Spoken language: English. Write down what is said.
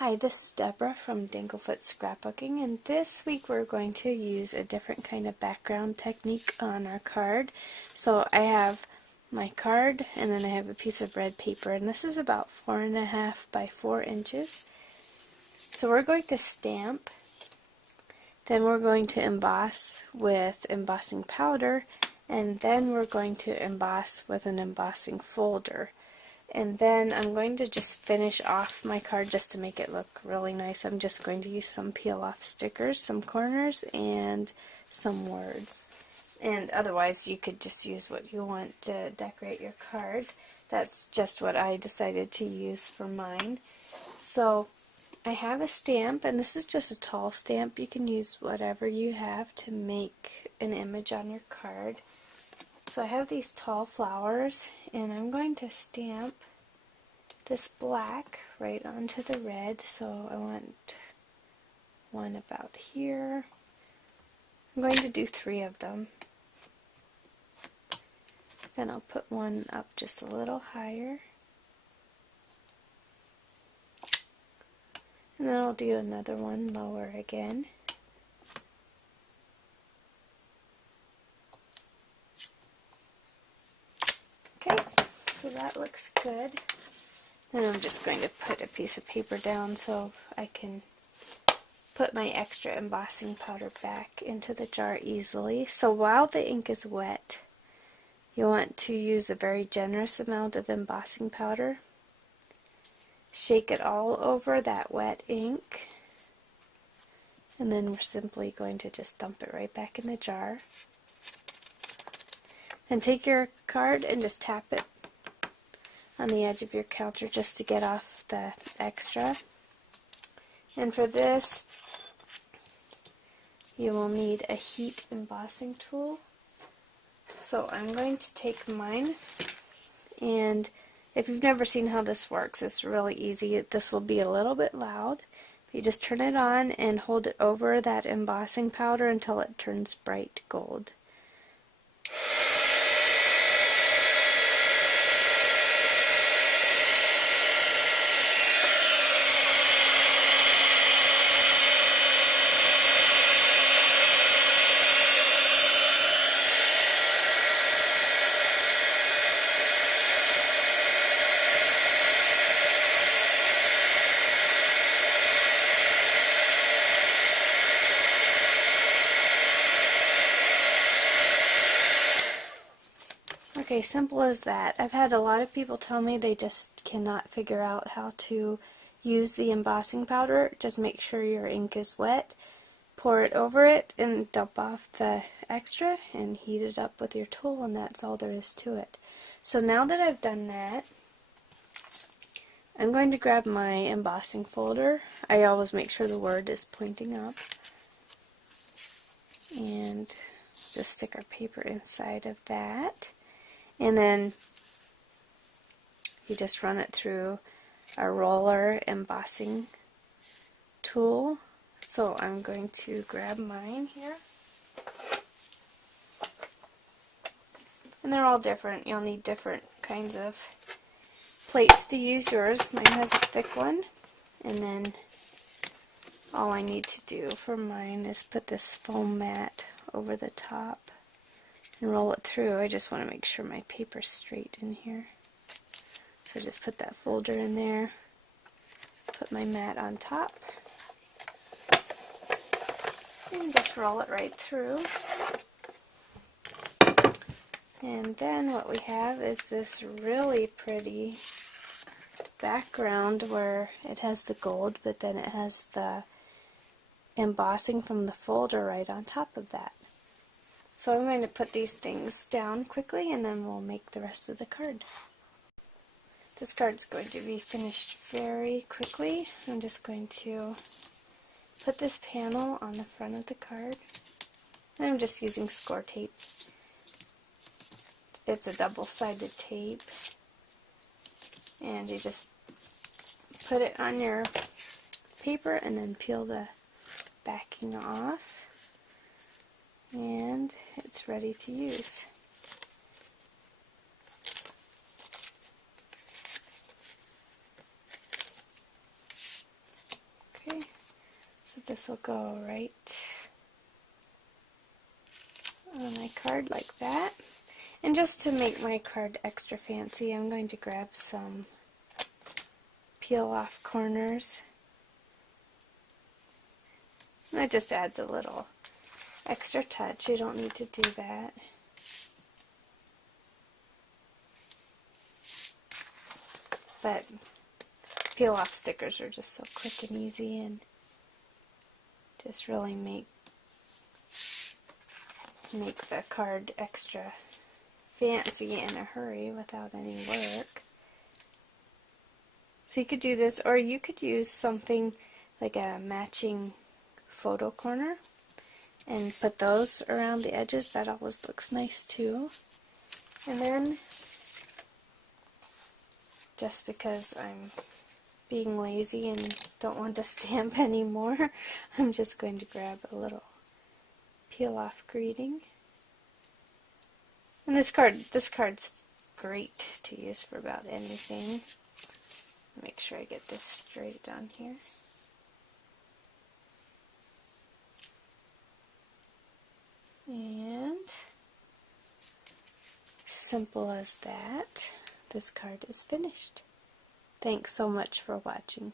Hi, this is Deborah from Dinglefoot Scrapbooking, and this week we're going to use a different kind of background technique on our card. So I have my card, and then I have a piece of red paper, and this is about 4.5 by 4 inches. So we're going to stamp, then we're going to emboss with embossing powder, and then we're going to emboss with an embossing folder. And then I'm going to just finish off my card just to make it look really nice. I'm just going to use some peel off stickers, some corners, and some words. And otherwise you could just use what you want to decorate your card. That's just what I decided to use for mine. So I have a stamp, and this is just a tall stamp. You can use whatever you have to make an image on your card. So I have these tall flowers, and I'm going to stamp this black right onto the red. So I want one about here. I'm going to do 3 of them. Then I'll put one up just a little higher. And then I'll do another one lower again. Okay, so that looks good. Then I'm just going to put a piece of paper down so I can put my extra embossing powder back into the jar easily. So while the ink is wet, you want to use a very generous amount of embossing powder. Shake it all over that wet ink, and then we're simply going to just dump it right back in the jar. Then take your card and just tap it on the edge of your counter just to get off the extra. And for this, you will need a heat embossing tool. So I'm going to take mine, and if you've never seen how this works, it's really easy. This will be a little bit loud. You just turn it on and hold it over that embossing powder until it turns bright gold. Okay, simple as that. I've had a lot of people tell me they just cannot figure out how to use the embossing powder. Just make sure your ink is wet, pour it over it, and dump off the extra and heat it up with your tool, and that's all there is to it. So now that I've done that, I'm going to grab my embossing folder. I always make sure the word is pointing up, and just stick our paper inside of that. And then you just run it through a roller embossing tool. So I'm going to grab mine here. And they're all different. You'll need different kinds of plates to use yours. Mine has a thick one. And then all I need to do for mine is put this foam mat over the top and roll it through. I just want to make sure my paper's straight in here. So just put that folder in there, put my mat on top, and just roll it right through. And then what we have is this really pretty background where it has the gold, but then it has the embossing from the folder right on top of that. So I'm going to put these things down quickly, and then we'll make the rest of the card. This card's going to be finished very quickly. I'm just going to put this panel on the front of the card. And I'm just using score tape. It's a double-sided tape. And you just put it on your paper and then peel the backing off. And it's ready to use. So this will go right on my card like that. And just to make my card extra fancy, I'm going to grab some peel off corners. That just adds a little extra touch. You don't need to do that. But peel off stickers are just so quick and easy and just really make the card extra fancy in a hurry without any work. So you could do this, or you could use something like a matching photo corner and put those around the edges. That always looks nice too. And then, just because I'm being lazy and don't want to stamp anymore, I'm just going to grab a little peel off greeting. And this card's great to use for about anything. Make sure I get this straight on here. And simple as that, this card is finished. Thanks so much for watching.